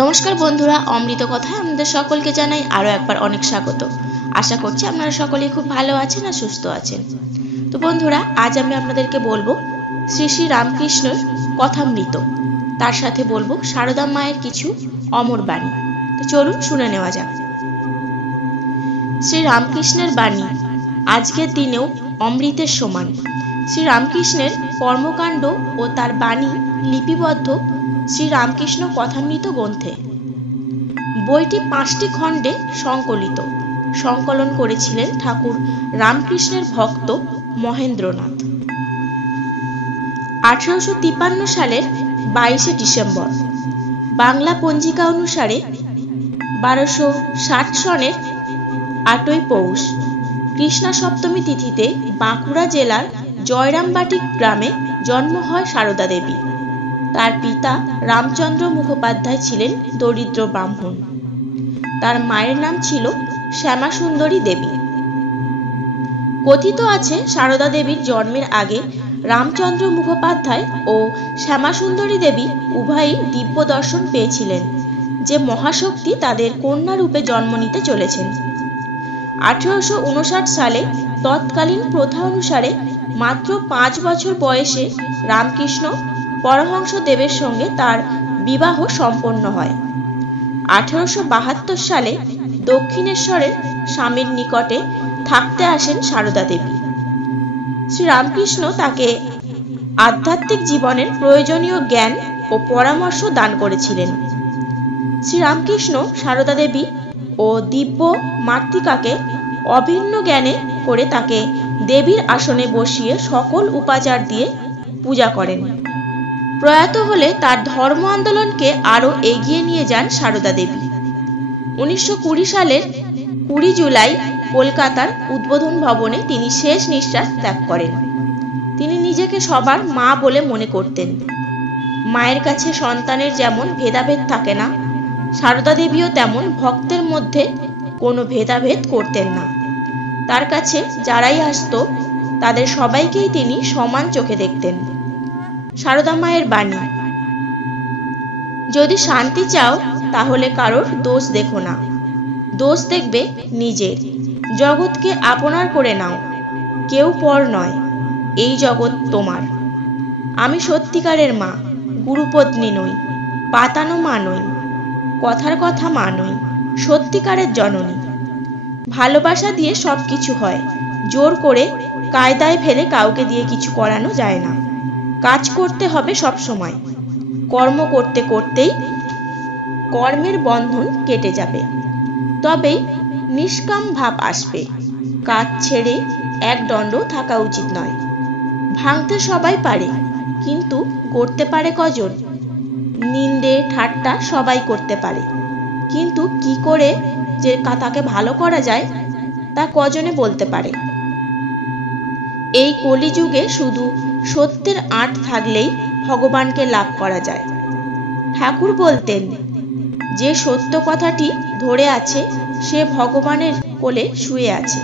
নমস্কার বন্ধুরা, অমৃত কথায় আপনাদের সকলকে জানাই আরও একবার অনেক স্বাগত। আশা করছি আপনারা সকলেই খুব ভালো আছেন আর সুস্থ আছেন। তো বন্ধুরা, আজ আমি আপনাদেরকে বলবো শ্রী শ্রী রামকৃষ্ণের কথামৃত, তার সাথে বলবো সারদা মায়ের কিছু অমর বাণী। তো চলুন শুনে নেওয়া যাক। শ্রী রামকৃষ্ণের বাণী আজকের দিনেও অমৃতের সমান। শ্রী রামকৃষ্ণের কর্মকাণ্ড ও তার বাণী লিপিবদ্ধ শ্রী রামকৃষ্ণ কথামৃত গ্রন্থে। বইটি 5টি খণ্ডে সংকলিত। সংকলন করেছিলেন ঠাকুর রামকৃষ্ণের ভক্ত মহেন্দ্রনাথ। 1853 সালের 22শে ডিসেম্বর, বাংলা পঞ্জিকা অনুসারে 1260 সনের 8ই পৌষ, কৃষ্ণা সপ্তমী তিথিতে বাঁকুড়া জেলার জয়রামবাটি গ্রামে জন্ম হয় সারদা দেবী। তার পিতা রামচন্দ্র মুখোপাধ্যায় ছিলেন দরিদ্র ব্রাহ্মণ। তার মায়ের নাম ছিল শ্যামাসুন্দরী দেবী। কথিত আছে সারদা দেবীর জন্মের আগে রামচন্দ্র মুখোপাধ্যায় ও শ্যামাসুন্দরী দেবী উভয়ই দিব্য দর্শন পেয়েছিলেন যে মহাশক্তি তাদের কন্যা রূপে জন্ম নিতে চলেছেন। 1859 সালে তৎকালীন প্রথা অনুসারে মাত্র 5 বছর বয়সে রামকৃষ্ণ পরমহংস দেবের সঙ্গে তার বিবাহ সম্পন্ন হয়। 1872 সালে দক্ষিণেশ্বরের স্বামীর নিকটে থাকতে আসেন সারদা দেবী। শ্রী রামকৃষ্ণ তাকে আধ্যাত্মিক জীবনের প্রয়োজনীয় জ্ঞান ও পরামর্শ দান করেছিলেন। শ্রী রামকৃষ্ণ সারদা দেবী ও দিব্য মাতৃকাকে অভিন্ন জ্ঞানে করে তাকে দেবীর আসনে বসিয়ে সকল উপাচার দিয়ে পূজা করেন। প্রয়াত হলে তার ধর্ম আন্দোলনকে আরও এগিয়ে নিয়ে যান সারদা দেবী। 1920 সালের 20 জুলাই কলকাতার উদ্বোধন ভবনে তিনি শেষ নিঃশ্বাস ত্যাগ করেন। তিনি নিজেকে সবার মা বলে মনে করতেন। মায়ের কাছে সন্তানের যেমন ভেদাভেদ থাকে না, সারদা দেবীও তেমন ভক্তের মধ্যে কোনো ভেদাভেদ করতেন না। তার কাছে যারাই আসতো তাদের সবাইকেই তিনি সমান চোখে দেখতেন। সারদা মায়ের বাণী: যদি শান্তি চাও তাহলে কারোর দোষ দেখো না, দোষ দেখবে নিজের। জগৎকে আপনার করে নাও, কেউ পর নয়, এই জগৎ তোমার। আমি সত্যিকারের মা, গুরুপত্নী নই, পাতানো মা নই, কথার কথা মা নই, সত্যিকারের জননী। ভালোবাসা দিয়ে সব কিছু হয়, জোর করে কায়দায় ফেলে কাউকে দিয়ে কিছু করানো যায় না। কাজ করতে হবে সব সময়, কর্ম করতে করতেই কর্মের বন্ধন কেটে যাবে, তবেই নিষ্কাম ভাব আসবে। কাজ ছেড়ে এক দণ্ড থাকা উচিত নয়। ভাঙতে সবাই পারে, কিন্তু করতে পারে কজন? নিন্দে ঠাট্টা সবাই করতে পারে, কিন্তু কি করে যে তাকে ভালো করা যায় তা কজনে বলতে পারে? এই কলিযুগে শুধু সত্যের আঁট থাকলেই ভগবানকে লাভ করা যায়। ঠাকুর বলতেন, যে সত্য কথাটি ধরে আছে সে ভগবানের কোলে শুয়ে আছে।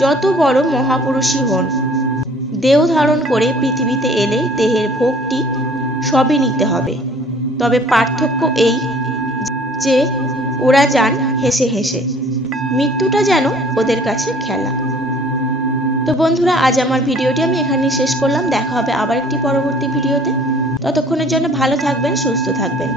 যত বড় মহাপুরুষই হন, দেহ ধারণ করে পৃথিবীতে এলে দেহের ভোগটি সবই নিতে হবে। তবে পার্থক্য এই যে ওরা যান হেসে হেসে, মৃত্যুটা যেন ওদের কাছে খেলা। তো বন্ধুরা, আজ আমার ভিডিওটি আমি এখানেই শেষ করলাম। দেখা হবে আবার একটি পরবর্তী ভিডিওতে। ততক্ষণের জন্য ভালো থাকবেন, সুস্থ থাকবেন।